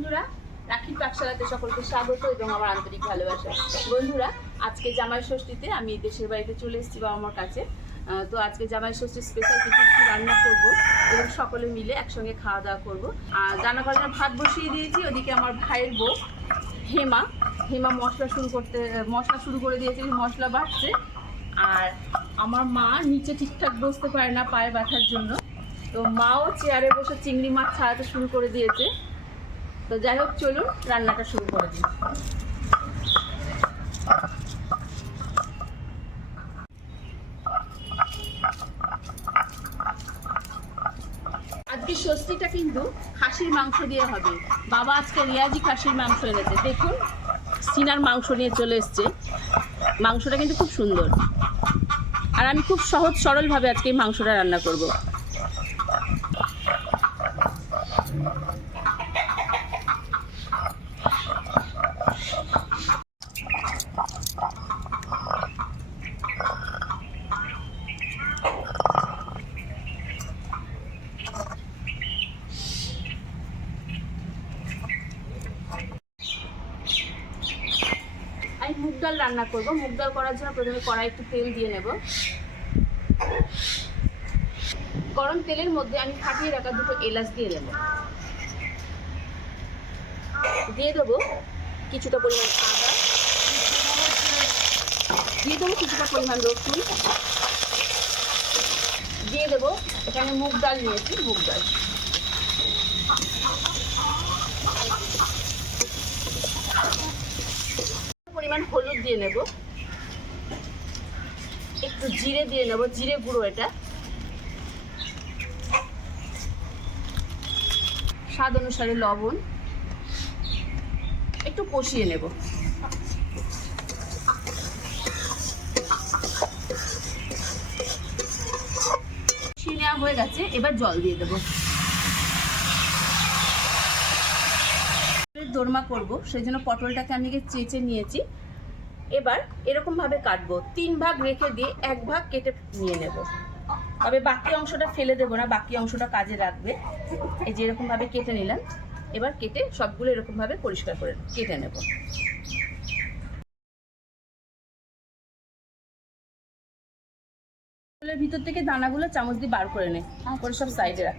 বন্ধুরা, রাখির পাকশালাতে সকলকে স্বাগত এবং আমার আন্তরিক ভালোবাসা। বন্ধুরা, আজকে জামাই ষষ্ঠীতে আমি দেশের বাড়িতে চলে এসেছি বাবা মার কাছে। তো আজকে জামাই ষষ্ঠীর স্পেশাল কিছু রান্না করব এবং সকলে মিলে একসঙ্গে খাওয়া দাওয়া করব। আর রান্না করার ভাত বসিয়ে দিয়েছি। ওদিকে আমার ভাইয়ের বউ হেমা মশলা শুরু করে দিয়েছে, মশলা বাটছে। আর আমার মা নিচে ঠিকঠাক বসতে পারে না পায়ে ব্যথার জন্য, তো মাও চেয়ারে বসে চিংড়ি মাছ ছাড়াতে শুরু করে দিয়েছে। তো যাই হোক, চলুন রান্নাটা শুরু করে দিই। আজকে ষষ্ঠীটা কিন্তু খাসির মাংস দিয়ে হবে। বাবা আজকে রিয়াজি খাসির মাংস এনেছে। দেখুন, সিনার মাংস নিয়ে চলে এসছে। মাংসটা কিন্তু খুব সুন্দর, আর আমি খুব সহজ সরলভাবে আজকে এই মাংসটা রান্না করব। আমি মুগ ডাল রান্না করব। মুগ ডাল করার জন্য প্রথমে কড়াই একটু তেল দিয়ে নেব। গরম তেলের মধ্যে আমি ফাটিয়ে রাখা দুটো এলাচ দিয়ে নেব। দিয়ে দেবো কিছুটা পরিমাণ আদা, দিয়ে দেবো কিছুটা পরিমাণ রসুন, দিয়ে দেবো এখানে মুগ ডাল নিয়েছি, মুগ ডাল, পরিমাণ হলুদ দিয়ে নেব, একটু জিরে দিয়ে নেব, জিরে গুঁড়ো, এটা স্বাদ অনুসারে লবণ, একটু কষিয়ে নেব। কষিয়ে নেওয়া হয়ে গেছে, এবার জল দিয়ে দেবো। দোরমা করব, সেই জন্য পটলটাকে আমি চেঁচে নিয়েছি। এবার এরকম ভাবে কাটবো, 3 ভাগ রেখে দিয়ে 1 ভাগ কেটে নিয়ে নেব। তবে বাকি অংশটা ফেলে দেবো না, বাকি অংশটা কাজে রাখবে। এই যে এরকম ভাবে কেটে নিলাম। এবার কেটে সবগুলো এরকম ভাবে পরিষ্কার করে কেটে নেব। পটলের ভিতর থেকে দানাগুলো চামচ দিয়ে বার করে নে, করে সব সাইডে রাখ।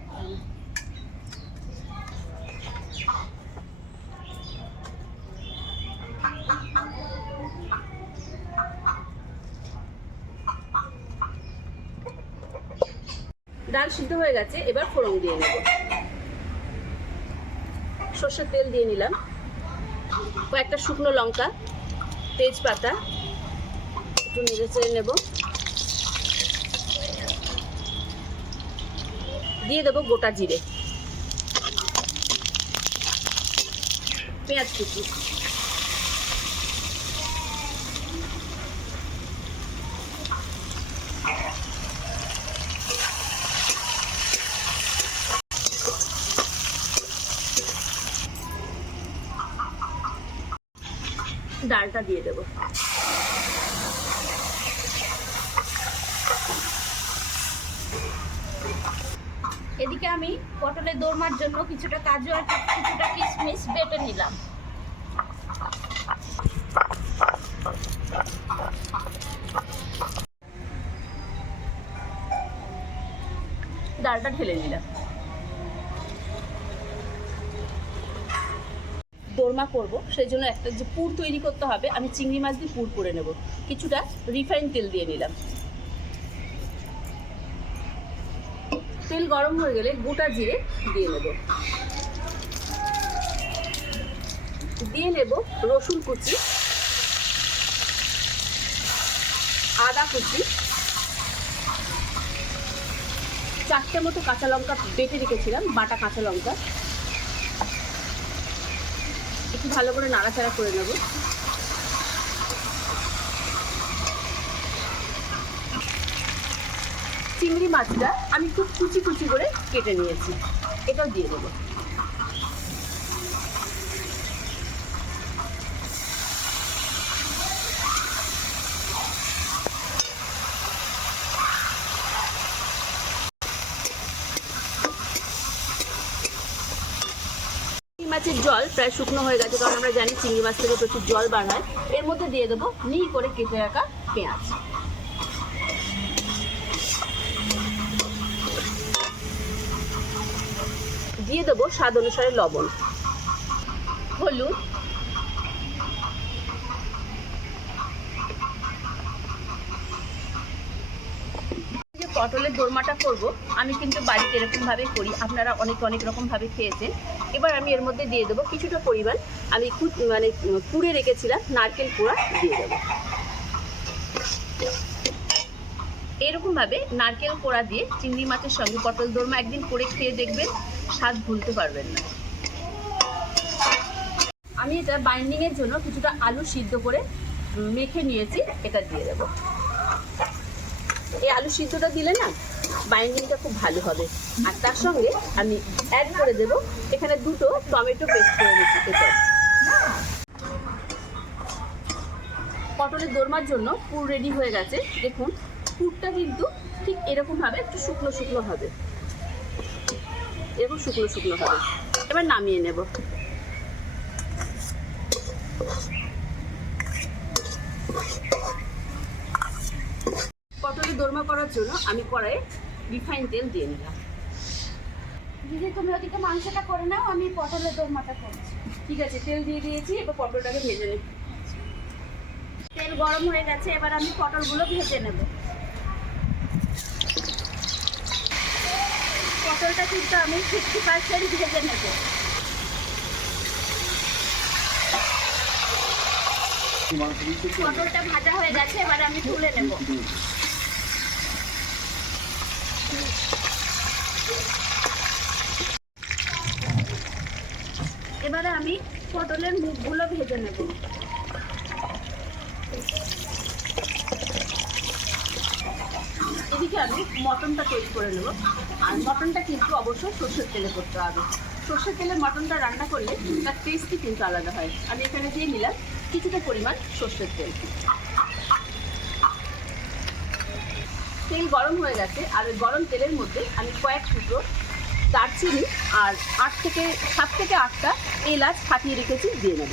ডাল সিদ্ধ হয়ে গেছে, এবার ফোড়ন দিয়ে নেব। সর্ষের তেল দিয়ে নিলাম, কয়েকটা শুকনো লঙ্কা, তেজপাতা, একটু নেড়ে চেড়ে নেব। দিয়ে দেবো গোটা জিরে, পেঁয়াজ কুচি, ডালটা দিয়ে দেবো। এদিকে আমি পটলের দোরমার জন্য কিছুটা কাজু আর কিছুটা কিশমিশ বেটে নিলাম। ডালটা ঢেলে নিলাম। দোরমা করব, সেই জন্য একটা যে পুর তৈরি করতে হবে, আমি চিংড়ি মাছ দিয়ে পুর করে নেব। কিছুটা রিফাইন তেল দিয়ে নিলাম। তেল গরম হয়ে গেলে গোটা জিরে দিয়ে নেব। দিয়ে নেব রসুন কুচি, আদা কুচি, 4টে মতো কাঁচা লঙ্কা বেটে রেখেছিলাম, বাটা কাঁচা লঙ্কা। একটু ভালো করে নাড়াচাড়া করে নেব। চিংড়ি মাছটা আমি খুব কুচি কুচি করে কেটে নিয়েছি, এটাও দিয়ে দেবো। মাছের জল প্রায় শুকনো হয়ে গেছে, কারণ আমরা জানি চিংড়ি মাছ থেকে প্রচুর জল বার হয়। এর মধ্যে দিয়ে দেবো মিহি করে কেটে রাখা পেঁয়াজ, দিয়ে দেবো স্বাদ অনুসারে লবণ, হলুদ, পটলের দোরমাটা করব আমি কিন্তু বাড়িতে এরকমভাবে করি, আপনারা অনেক রকমভাবে খেয়েছেন। এবার আমি এর মধ্যে দিয়ে দেবো কিছুটা পরিমাণ আমি কুড়ে রেখেছিলাম নারকেল কুড়া দিয়ে দেবো। এরকমভাবে নারকেল কোড়া দিয়ে চিংড়ি মাছের সঙ্গে পটল দোরমা একদিন করে খেয়ে দেখবেন, স্বাদ ভুলতে পারবেন না। আমি এটা বাইন্ডিংয়ের জন্য কিছুটা আলু সিদ্ধ করে মেখে নিয়েছি, এটা দিয়ে দেবো। এই আলু সিদ্ধটা দিলে না বাইন্ডিংটা খুব ভালো হবে। আর তার সঙ্গে আমি অ্যাড করে দেবো এখানে 2টো টমেটো পেস্ট করে নিচ্ছি। এটা পটলের দোরমার জন্য পুর রেডি হয়ে গেছে। দেখুন পুরটা কিন্তু ঠিক এরকমভাবে একটু শুকনো শুকনো হবে, এরকম শুকনো শুকনো হবে। এবার নামিয়ে নেব। পটলের দোরমা করার জন্য আমি কড়াইয়ে রিফাইন তেল দিয়ে নিলাম। দিদি তুমি ওদিকে মাংসটা করে নাও, আমি পটলের দোরমাটা করছি। ঠিক আছে, তেল দিয়ে দিয়েছি, এবার পটলটাকে ভেজে নিই। তেল গরম হয়ে গেছে, এবার আমি পটলগুলো ভেজে নেব। পটলটা কিন্তু আমি 50% ভেজে নেব। পটলটা ভাজা হয়ে গেছে, এবার আমি তুলে নেব। এবারে আমি পটলের মুখগুলো ভেজে নেব। এদিকে আমি মটনটা তৈরি করে নেব। আর মটনটা কিন্তু অবশ্যই সর্ষের তেলে করতে হবে। সর্ষের তেলে মটনটা রান্না করলে তার টেস্টই কিন্তু আলাদা হয়। আমি এখানে দিয়ে নিলাম কিছুটা পরিমাণ সর্ষের তেল। তেল গরম হয়ে গেছে, আর ওই গরম তেলের মধ্যে আমি কয়েক টুকরো দারচিনি আর 7 থেকে 8টা এলাচ ফাটিয়ে রেখেছি দিয়ে নেব।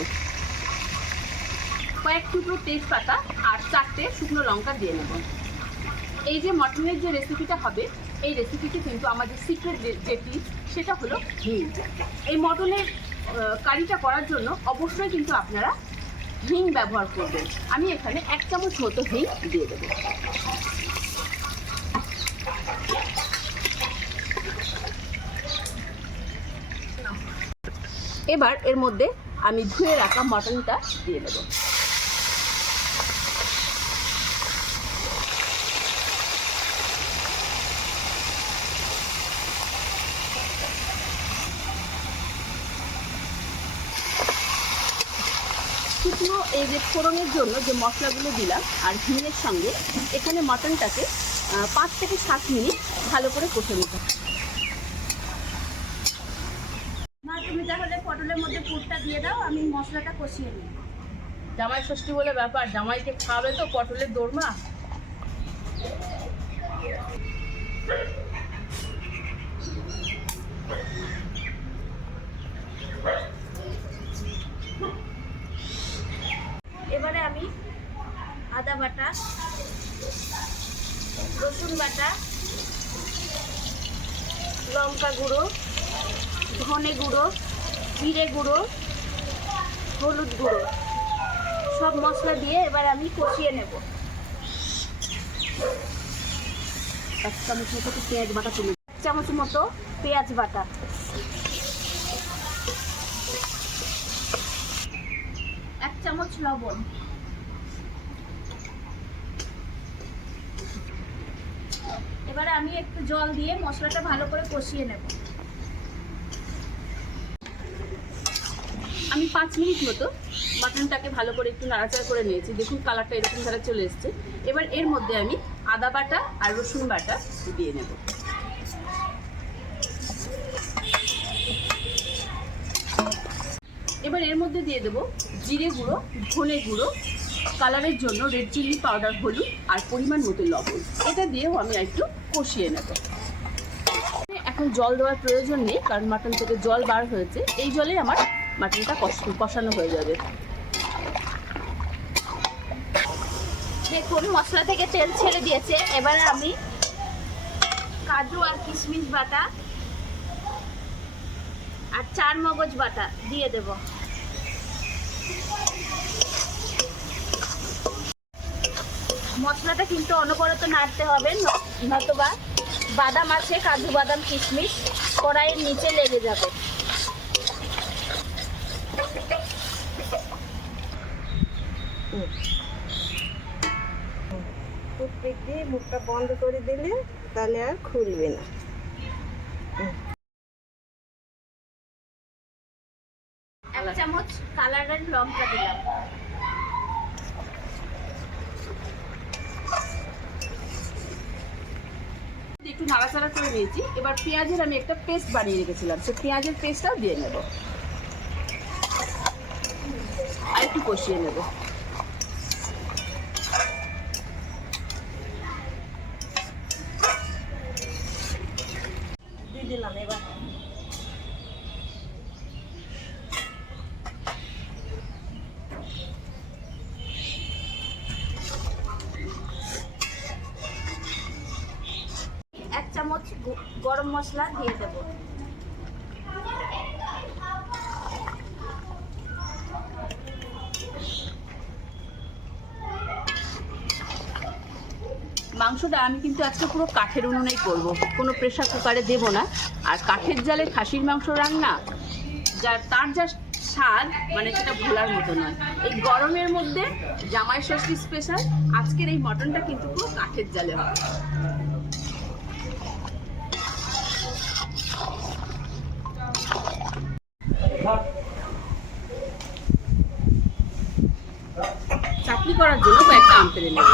কয়েক টুকরো তেজপাতা আর 4টে শুকনো লঙ্কা দিয়ে নেব। এই যে মটনের যে রেসিপিটা হবে, এই রেসিপিটি কিন্তু আমাদের সিক্রেট যেটি সেটা হলো হিং। এই মটনের কারিটা করার জন্য অবশ্যই কিন্তু আপনারা হিং ব্যবহার করবেন। আমি এখানে 1 চামচ মতো হিং দিয়ে দেবো। এবার এর মধ্যে আমি ধুয়ে রাখা মটনটা দিয়ে দেবো। শুকনো এই যে ফোড়নের জন্য যে মশলাগুলো দিলাম আর হিঙের সঙ্গে এখানে মটনটাকে 5 থেকে 7 মিনিট ভালো করে কষে নিতে হবে। মা তুমি তাহলে পটলের মধ্যে পুরটা দিয়ে দাও, আমি মশলাটা কষিয়ে নিই। জামাই ষষ্ঠী বলে ব্যাপার, জামাইকে খাবে তো পটলের দোরমা। এবারে আমি আদা বাটা, রসুন বাটা, লঙ্কা গুঁড়ো, ধনে গুঁড়ো, জিরে গুঁড়ো, হলুদ গুঁড়ো সব মশলা দিয়ে এবার আমি কষিয়ে নেব। 1 চামচ মতো পেঁয়াজ বাটা তুলে 1 চামচ মতো পেঁয়াজ বাটা, 1 চামচ লবণ, এবারে আমি একটু জল দিয়ে মশলাটা ভালো করে কষিয়ে নেব। আমি 5 মিনিট মতো মাটনটাকে ভালো করে একটু নাড়াচাড়া করে নিয়েছি। দেখুন কালারটা এরকম ধারা চলে এসছে। এবার এর মধ্যে আমি আদা বাটা আর রসুন বাটা দিয়ে নেব। এবার এর মধ্যে দিয়ে দেবো জিরে গুঁড়ো, ধনে গুঁড়ো, কালারের জন্য রেড চিলি পাউডার, হলুদ আর পরিমাণ মতো লবণ। এটা দিয়েও আমি একটু কষিয়ে নেব। এখন জল দেওয়ার প্রয়োজন নেই, কারণ মাটন থেকে জল বার হয়েছে। এই জলে আমার মাটনটা কষানো হয়ে যাবে। দেখুন মশলা থেকে তেল ছেড়ে দিয়েছে। এবারে আমি কাজু আর কিশমিশ বাটা আর চার মগজ বাটা দিয়ে দেব। মশলাটা কিন্তু অনবরত নাড়তে হবে, নতুবা বাদাম আছে, কাজু বাদাম কিশমিশ কড়াইয়ের নিচে লেগে যাবে। টুথপিক দিয়ে মুখটা বন্ধ করে দিলে তাহলে আর খুলবে না। এক চামচ কালারের লঙ্কা দিলাম। একটু নাড়াচাড়া করে নিয়েছি। এবার পেঁয়াজের আমি একটা পেস্ট বানিয়ে রেখেছিলাম, সেই পেঁয়াজের পেস্টটাও দিয়ে নেব আর একটু কষিয়ে নেব। দিয়ে দিলাম এবার। এক চামচ গরম মশলা দিয়ে দেব। মাংসটা আমি কিন্তু আজকে পুরো কাঠের উনুনেই করব, কোনো প্রেসার কুকারে দেব না। আর কাঠের জালে খাসির মাংস রান্না তার যা স্বাদ, মানে সেটা ভোলার মতো নয়। এই গরমের মধ্যে জামাই ষষ্ঠী স্পেশাল আজকের এই মটনটা কিন্তু পুরো কাঠের জালে হয়। চাটনি করার জন্য কয়েকটা আম পেড়ে নেব।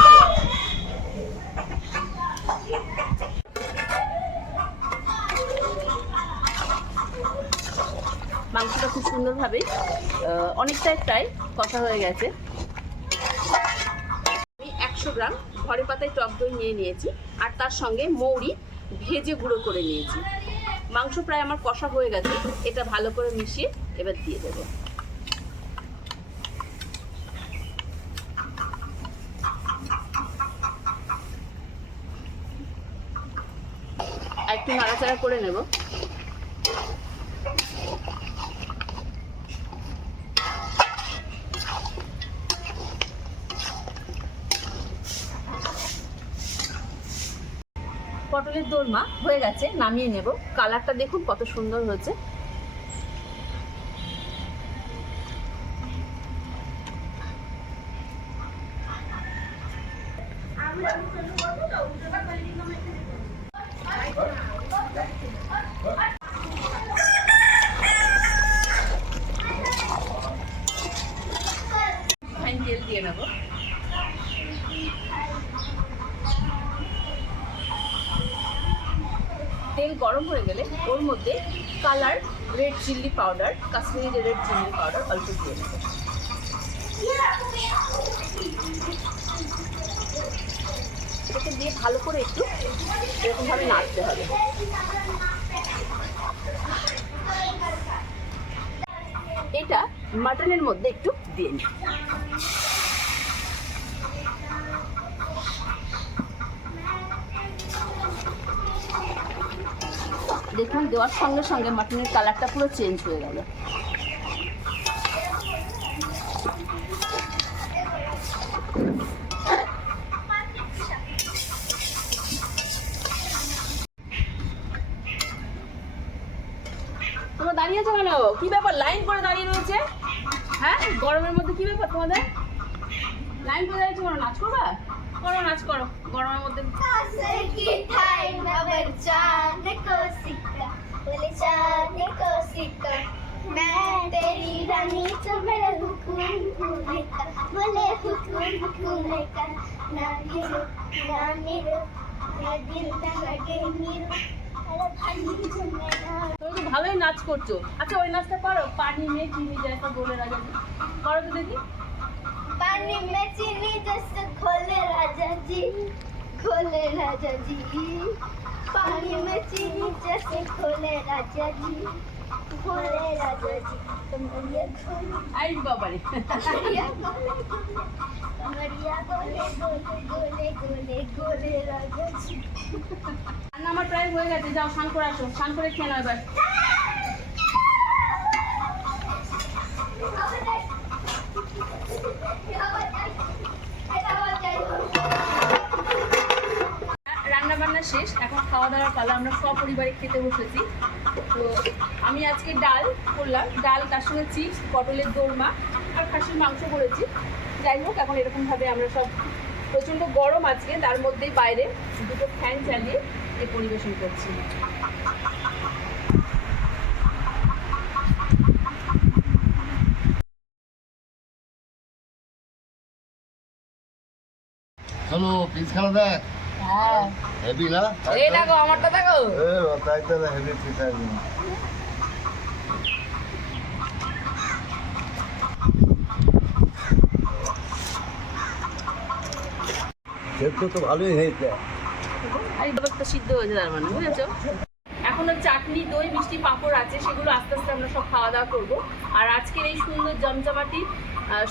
মাংসটা খুব সুন্দরভাবে অনেকটাই প্রায় কষা হয়ে গেছে। আমি 100 গ্রাম ঘরে পাতায় টক দই নিয়ে নিয়েছি আর তার সঙ্গে মৌরি ভেজে গুঁড়ো করে নিয়েছি। মাংস প্রায় আমার কষা হয়ে গেছে, এটা ভালো করে মিশিয়ে এবার দিয়ে দেবো। আর একটু নাড়াচাড়া করে নেব। পটলের দোরমা হয়ে গেছে, নামিয়ে নেব। কালারটা দেখুন কত সুন্দর হয়েছে। তেল দিয়ে নেব। তেল গরম হয়ে গেলে ওর মধ্যে colour red chilli powder, Kashmiri red chilli powder অল্প দিয়ে নেব। এটাকে দিয়ে ভালো করে একটু এরকমভাবে নাড়তে হবে। এটা মাটনের মধ্যে একটু দিয়ে নিই। দেখুন দেওয়ার সঙ্গে সঙ্গে মাটনের কালারটা পুরো চেঞ্জ হয়ে গেল। তোমরা দাঁড়িয়ে আছো কেন? কি ব্যাপার লাইন করে দাঁড়িয়ে রয়েছে? হ্যাঁ, গরমের মধ্যে কি ব্যাপার তোমাদের? লাইন করে দাঁড়িয়েছো কেন? নাচ করবা? করো, নাচ করো গরমের মধ্যে। मैं तेरी रानी तो मेरा हुक्म भूलेगा बोले हुक्म का ना गिरो ना दिल ना लगे नीरो अरे भाई झमेला। তুমি তো ভালোই নাচ করছো। আচ্ছা ওই নাচটা পারো? পানি में चीनी जैसा बोले राजा जी, করো তো দেখি। पानी में चीनी जैसे खोले राजा जी खोले राजा जी पानी में चीनी जैसे खोले राजा जी ঘোলে রাজাজি কমরিয়া ঘোলে আই বাবারে কমরিয়া ঘোলে কমরিয়া ঘোলে ঘোলে ঘোলে ঘোলে রাজাজি রান্না আমার প্রায় হয়ে গেছে, যাও স্নান করে আসো, স্নান করে খেয়ে নাও এবার। রান্না বান্না শেষ, এখন খাওয়া দাওয়ার পালা। আমরা সপরিবারে খেতে বসেছি। তো আমি আজকে ডাল করলাম, ডাল তার সঙ্গে চিপস, পটলের দোরমা আর খাসির মাংস করেছি। যাই হোক, এখন এরকমভাবে আমরা সব, প্রচণ্ড গরম আজকে, তার মধ্যেই বাইরে দুটো ফ্যান চালিয়ে এই পরিবেশন করছি। চলো পিস খেলা দেখ। হ্যাঁ, হেভি না? এই দেখো আমারটা দেখো। তাই তো হেভি পিস আছে। সেদ্ধ তো ভালোই হয়েছে। এই ব্যাপারটা সিদ্ধ হয়েছে তার মানে, বুঝেছো? এখনো চাটনি, দই, মিষ্টি, পাঁপড় আছে, সেগুলো আস্তে আস্তে আমরা সব খাওয়া দাওয়া করবো। আর আজকের এই সুন্দর জমজমাটি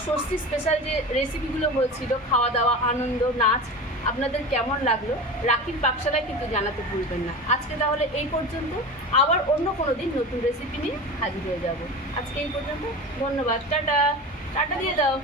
ষষ্ঠী স্পেশাল যে রেসিপিগুলো হয়েছিল, খাওয়া দাওয়া, আনন্দ, নাচ, আপনাদের কেমন লাগলো রাখির পাকশালায় কিন্তু জানাতে ভুলবেন না। আজকে তাহলে এই পর্যন্ত, আবার অন্য কোনো দিন নতুন রেসিপি নিয়ে হাজির হয়ে যাব। আজকে এই পর্যন্ত, ধন্যবাদ, টাটা। টাটা দিয়ে দাও।